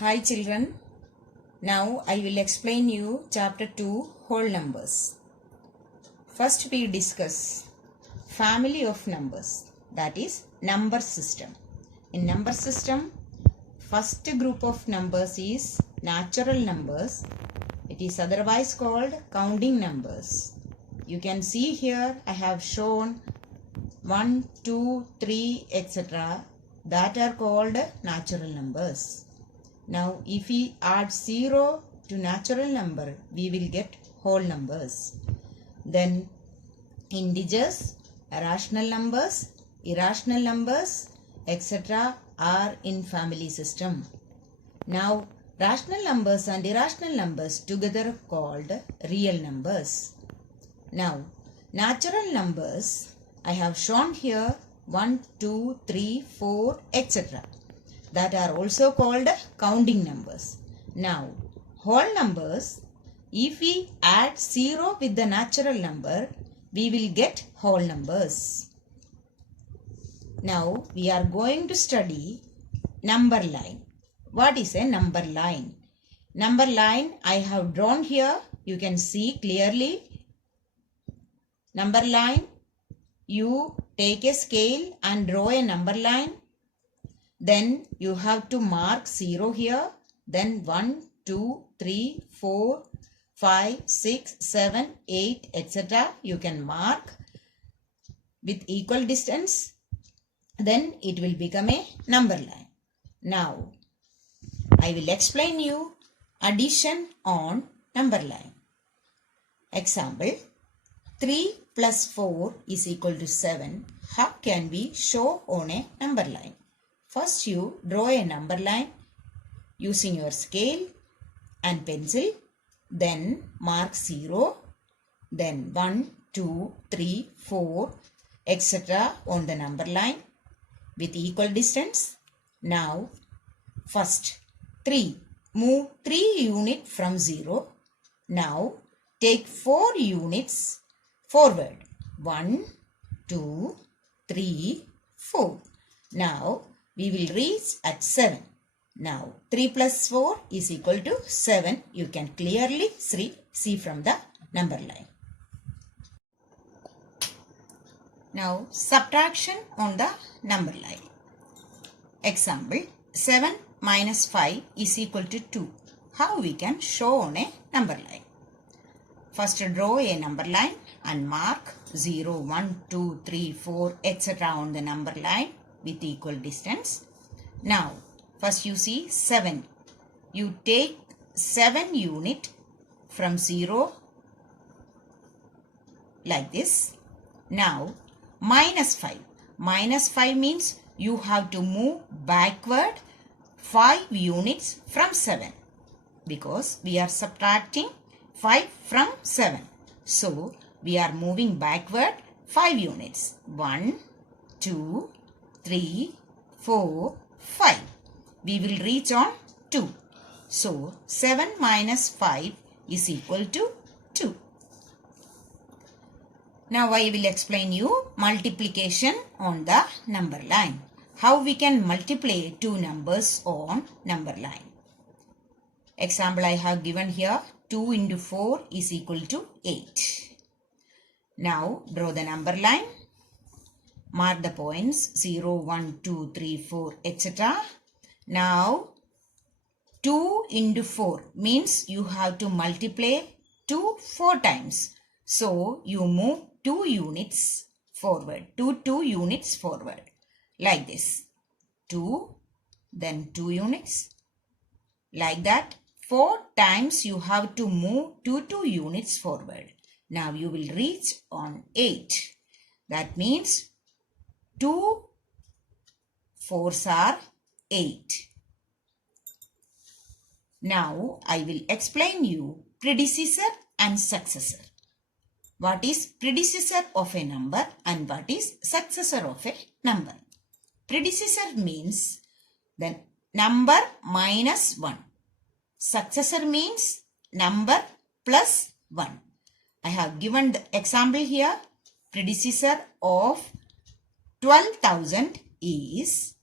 Hi children, now I will explain you chapter 2 whole numbers. First we discuss family of numbers, that is number system. In number system, first group of numbers is natural numbers. It is otherwise called counting numbers. You can see here I have shown 1, 2, 3 etc. that are called natural numbers. Now, if we add 0 to natural number, we will get whole numbers. Then, integers, rational numbers, irrational numbers, etc. are in family system. Now, rational numbers and irrational numbers together called real numbers. Now, natural numbers, I have shown here 1, 2, 3, 4, etc. that are also called counting numbers. Now, whole numbers, if we add 0 with the natural number, we will get whole numbers. Now, we are going to study number line. What is a number line? Number line I have drawn here. You can see clearly. Number line, you take a scale and draw a number line. Then you have to mark 0 here. Then 1, 2, 3, 4, 5, 6, 7, 8, etc. You can mark with equal distance. Then it will become a number line. Now, I will explain you addition on number line. Example, 3 plus 4 is equal to 7. How can we show on a number line? First, you draw a number line using your scale and pencil. Then mark 0. Then 1, 2, 3, 4, etc. on the number line with equal distance. Now, first 3. Move 3 units from 0. Now, take 4 units forward. 1, 2, 3, 4. Now, we will reach at 7. Now, 3 plus 4 is equal to 7. You can clearly see from the number line. Now, subtraction on the number line. Example, 7 minus 5 is equal to 2. How we can show on a number line? First, draw a number line and mark 0, 1, 2, 3, 4, etc. on the number line with equal distance. Now, first you see 7. You take 7 unit from 0 like this. Now, minus 5. Minus 5 means you have to move backward 5 units from 7 because we are subtracting 5 from 7. So, we are moving backward 5 units. 1, 2, 3, 4, 5. We will reach on 2. So, 7 minus 5 is equal to 2. Now, I will explain you multiplication on the number line. How we can multiply two numbers on number line. Example I have given here. 2 into 4 is equal to 8. Now, draw the number line. Mark the points 0, 1, 2, 3, 4, etc. Now, 2 into 4 means you have to multiply 2 4 times. So, you move 2 units forward. 2 units forward. Like this. 2, then 2 units. Like that. 4 times you have to move 2 units forward. Now, you will reach on 8. That means 2 4s are 8. Now, I will explain you predecessor and successor. What is predecessor of a number and what is successor of a number? Predecessor means the number minus 1. Successor means number plus 1. I have given the example here. Predecessor of 12,000 is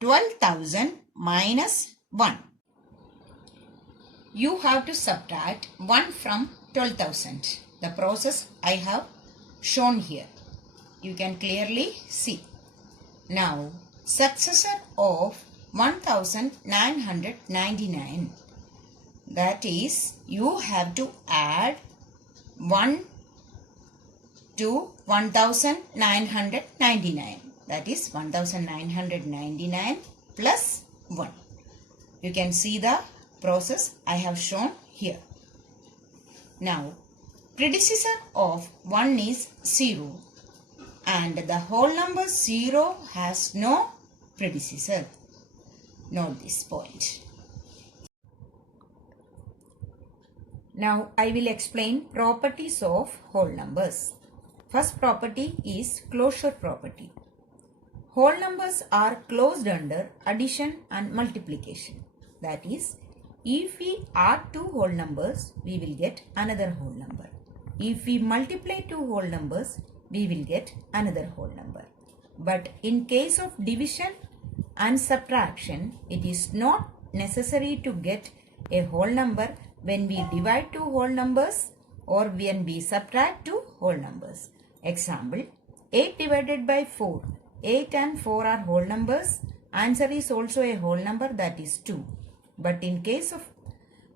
12,000 minus 1. you have to subtract 1 from 12,000. The process I have shown here. You can clearly see. Now, successor of 1999. That is, you have to add 1 to 1999. That is 1999 plus 1. You can see the process I have shown here. Now, predecessor of 1 is 0 and the whole number 0 has no predecessor. Note this point. Now, I will explain properties of whole numbers. First property is closure property. Whole numbers are closed under addition and multiplication. That is, if we add two whole numbers, we will get another whole number. If we multiply two whole numbers, we will get another whole number. But in case of division and subtraction, it is not necessary to get a whole number when we divide two whole numbers or when we subtract two whole numbers. Example, 8 divided by 4. 8 and 4 are whole numbers. Answer is also a whole number, that is 2. But in case of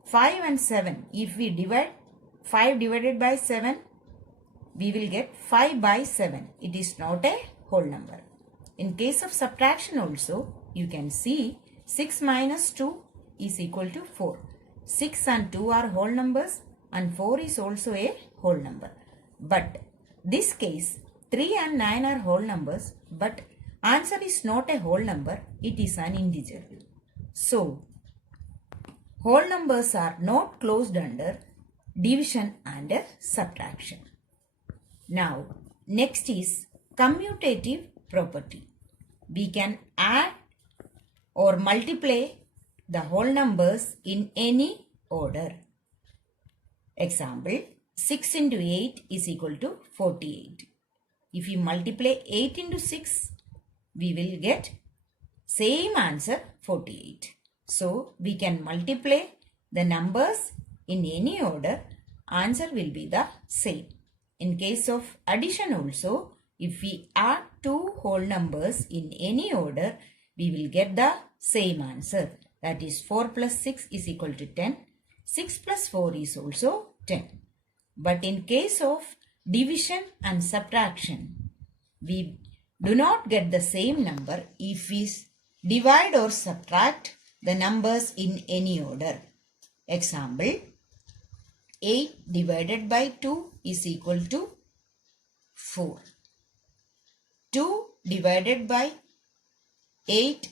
5 and 7, if we divide 5 divided by 7, we will get 5 by 7. It is not a whole number. In case of subtraction also, you can see 6 minus 2 is equal to 4. 6 and 2 are whole numbers and 4 is also a whole number. But this case, 3 and 9 are whole numbers, but answer is not a whole number, it is an integer. So, whole numbers are not closed under division and subtraction. Now, next is commutative property. We can add or multiply the whole numbers in any order. Example, 6 into 8 is equal to 48. If you multiply 8 into 6, we will get same answer 48. So, we can multiply the numbers in any order, answer will be the same. In case of addition also, if we add two whole numbers in any order, we will get the same answer. That is 4 plus 6 is equal to 10. 6 plus 4 is also 10. But in case of division and subtraction, we do not get the same number if we divide or subtract the numbers in any order. Example, 8 divided by 2 is equal to 4. 2 divided by 8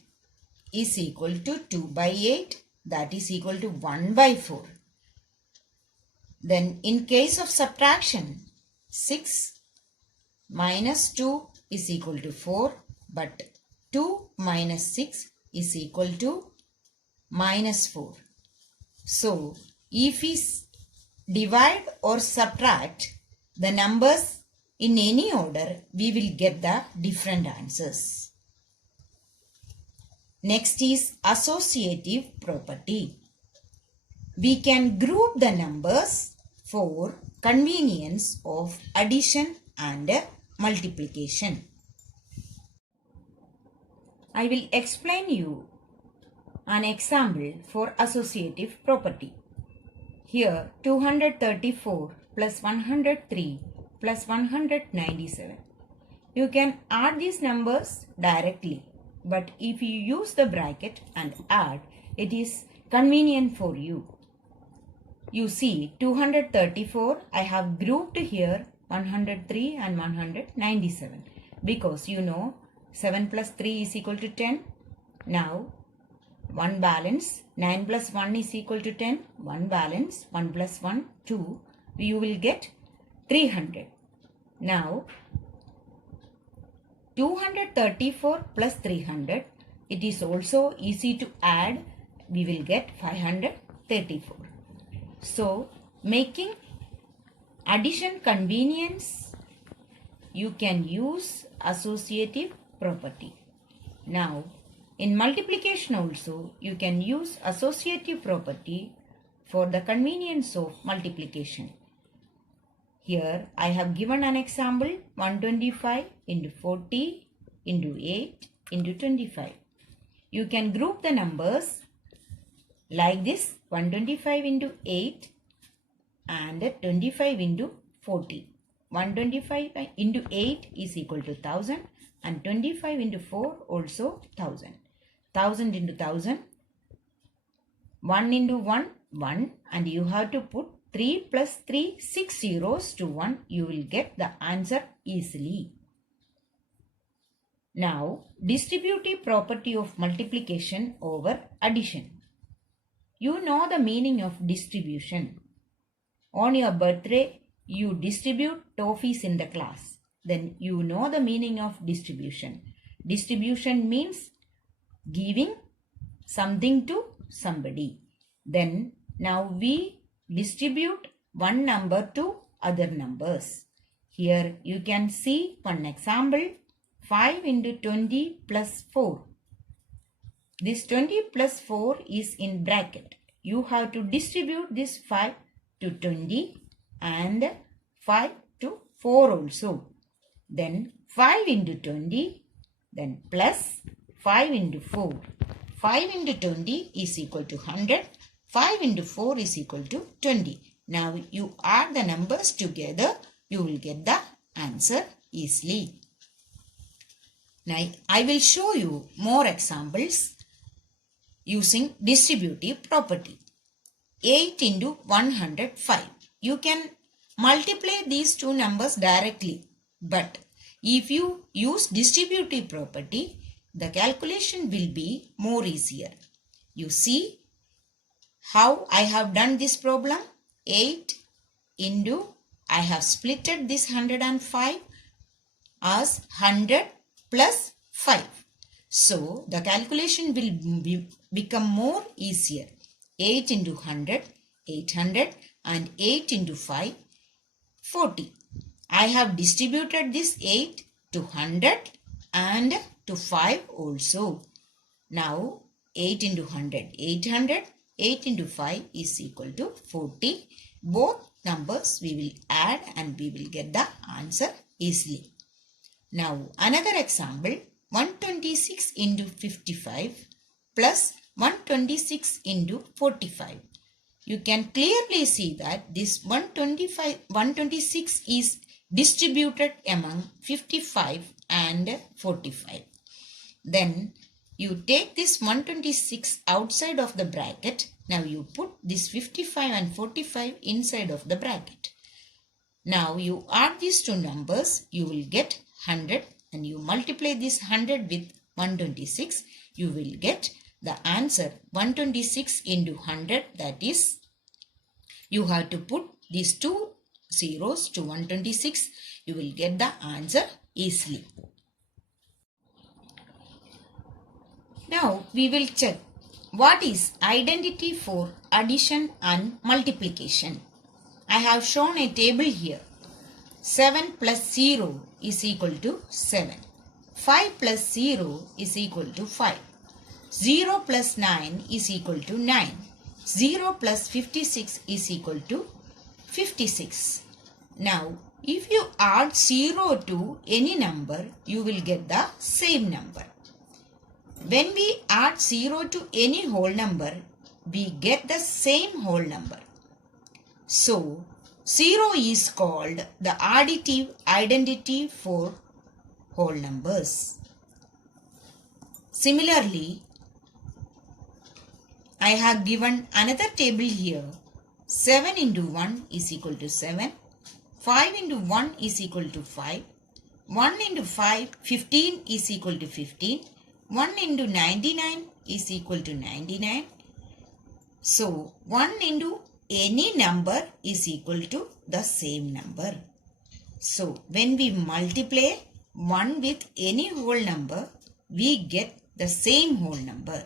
is equal to 2 by 8, that is equal to 1 by 4. Then in case of subtraction, 6 minus 2 is equal to 4, but 2 minus 6 is equal to minus 4. So, if we divide or subtract the numbers in any order, we will get the different answers. Next is associative property. We can group the numbers for convenience of addition and multiplication. I will explain you an example for associative property. Here 234 plus 103 plus 197. You can add these numbers directly, but if you use the bracket and add, it is convenient for you. You see 234, I have grouped here 103 and 197 because you know 7 plus 3 is equal to 10. Now 1 balance, 9 plus 1 is equal to 10, 1 balance, 1 plus 1, 2, you will get 300. Now 234 plus 300, it is also easy to add, we will get 534. So, making addition convenience, you can use associative property. Now, in multiplication also, you can use associative property for the convenience of multiplication. Here I have given an example 125 into 40 into 8 into 25. You can group the numbers like this 125 into 8 and 25 into 40. 125 into 8 is equal to 1000 and 25 into 4 also 1000. 1000 into 1000. 1 into 1, 1, and you have to put 3 plus 3, 6 zeros to 1. You will get the answer easily. Now, distributive property of multiplication over addition. You know the meaning of distribution. On your birthday, you distribute toffees in the class. Then you know the meaning of distribution. Distribution means giving something to somebody. Then now we distribute one number to other numbers. Here you can see one example 5 into 20 plus 4. This 20 plus 4 is in bracket. You have to distribute this 5 to 20 and 5 to 4 also. Then 5 into 20, then plus 5 into 4. 5 into 20 is equal to 100. 5 into 4 is equal to 20. Now you add the numbers together, you will get the answer easily. Now I will show you more examples using distributive property. 8 into 105. You can multiply these two numbers directly. But if you use distributive property, the calculation will be more easier. You see how I have done this problem? 8 into, I have splitted this 105 as 100 plus 5. So the calculation will become more easier. 8 into 100, 800, and 8 into 5, 40. I have distributed this 8 to 100 and to 5 also. Now 8 into 100, 800, 8 into 5 is equal to 40. Both numbers we will add and we will get the answer easily. Now another example 126 into 55 plus 126 into 45. You can clearly see that this 126 is distributed among 55 and 45. Then you take this 126 outside of the bracket. Now you put this 55 and 45 inside of the bracket. Now you add these two numbers, you will get 100 and you multiply this 100 with 126. You will get the answer 126 into 100, that is, you have to put these two zeros to 126. You will get the answer easily. Now we will check what is identity for addition and multiplication. I have shown a table here. 7 plus 0 is equal to 7. 5 plus 0 is equal to 5. 0 plus 9 is equal to 9. 0 plus 56 is equal to 56. Now, if you add 0 to any number, you will get the same number. When we add 0 to any whole number, we get the same whole number. So, 0 is called the additive identity for whole numbers. Similarly, I have given another table here. 7 into 1 is equal to 7. 5 into 1 is equal to 5. 1 into 5, 15 is equal to 15. 1 into 99 is equal to 99. So, 1 into any number is equal to the same number. So, when we multiply 1 with any whole number, we get the same whole number.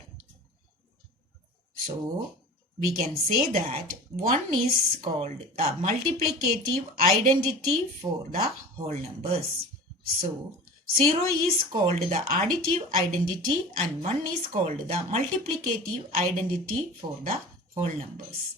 So, we can say that 1 is called the multiplicative identity for the whole numbers. So, 0 is called the additive identity and 1 is called the multiplicative identity for the whole numbers.